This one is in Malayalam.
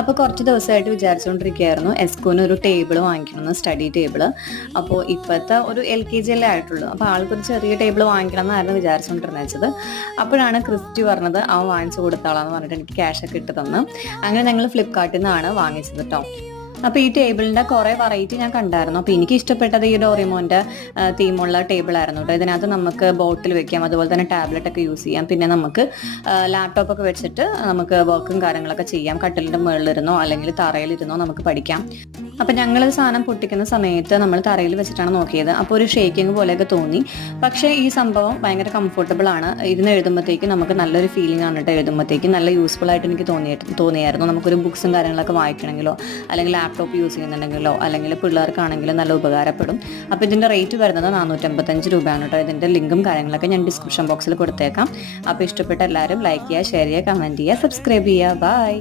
അപ്പോൾ കുറച്ച് ദിവസമായിട്ട് വിചാരിച്ചുകൊണ്ടിരിക്കുകയായിരുന്നു എസ്കോന് ഒരു ടേബിൾ വാങ്ങിക്കണമെന്ന്, സ്റ്റഡി ടേബിൾ. അപ്പോൾ ഇപ്പോഴത്തെ ഒരു LKG അല്ലേ ആയിട്ടുള്ളൂ. അപ്പോൾ ആൾക്കൊരു ചെറിയ ടേബിൾ വാങ്ങിക്കണം എന്നായിരുന്നു വിചാരിച്ചുകൊണ്ടിരുന്നത്. അപ്പോഴാണ് ക്രിസ്റ്റി പറഞ്ഞത് അവൻ വാങ്ങിച്ചു കൊടുത്താളാന്ന് പറഞ്ഞിട്ട് എനിക്ക് ക്യാഷൊക്കെ ഇട്ട് തന്നു. അങ്ങനെ ഞങ്ങൾ ഫ്ലിപ്കാർട്ടിൽ നിന്നാണ് വാങ്ങിച്ചത് കേട്ടോ. അപ്പോൾ ഈ ടേബിളിൻ്റെ കുറേ വെറൈറ്റി ഞാൻ കണ്ടായിരുന്നു. അപ്പോൾ എനിക്ക് ഇഷ്ടപ്പെട്ടത് ഈ ഡോറിമോൻ്റെ തീമുള്ള ടേബിളായിരുന്നു കേട്ടോ. ഇതിനകത്ത് നമുക്ക് ബോട്ടിൽ വെക്കാം, അതുപോലെ തന്നെ ടാബ്ലറ്റ് ഒക്കെ യൂസ് ചെയ്യാം. പിന്നെ നമുക്ക് ലാപ്ടോപ്പൊക്കെ വെച്ചിട്ട് നമുക്ക് വർക്കും കാര്യങ്ങളൊക്കെ ചെയ്യാം. കട്ടിലിൻ്റെ മുകളിലിരുന്നോ അല്ലെങ്കിൽ തറയിലിരുന്നോ നമുക്ക് പഠിക്കാം. അപ്പം ഞങ്ങളത് സാധനം പൊട്ടിക്കുന്ന സമയത്ത് നമ്മൾ തറയിൽ വെച്ചിട്ടാണ് നോക്കിയത്. അപ്പോൾ ഒരു ഷേക്കിങ് പോലെയൊക്കെ തോന്നി. പക്ഷേ ഈ സംഭവം ഭയങ്കര കംഫർട്ടബിൾ ആണ്. ഇരുന്ന് എഴുതുമ്പോഴത്തേക്ക് നമുക്ക് നല്ലൊരു ഫീലിംഗ് ആണ് കേട്ടോ. എഴുതുമ്പോഴത്തേക്ക് നല്ല യൂസ്ഫുൾ ആയിട്ട് എനിക്ക് തോന്നിയായിരുന്നു. നമുക്കൊരു ബുക്സും കാര്യങ്ങളൊക്കെ വായിക്കണമെങ്കിലോ അല്ലെങ്കിൽ ലാപ്ടോപ്പ് യൂസ് ചെയ്യുന്നുണ്ടെങ്കിലോ അല്ലെങ്കിൽ പിള്ളേർക്കാണെങ്കിലും നല്ല ഉപകാരപ്പെടും. അപ്പോൾ ഇതിൻ്റെ റേറ്റ് വരുന്നത് 455 രൂപയാണ് കേട്ടോ. ഇതിൻ്റെ ലിങ്കും കാര്യങ്ങളൊക്കെ ഞാൻ ഡിസ്ക്രിപ്ഷൻ ബോക്സിൽ കൊടുത്തേക്കാം. അപ്പോൾ ഇഷ്ടപ്പെട്ട എല്ലാവരും ലൈക്ക് ചെയ്യുക, ഷെയർ ചെയ്യുക, കമൻറ്റ് ചെയ്യുക, സബ്സ്ക്രൈബ് ചെയ്യുക. ബൈ.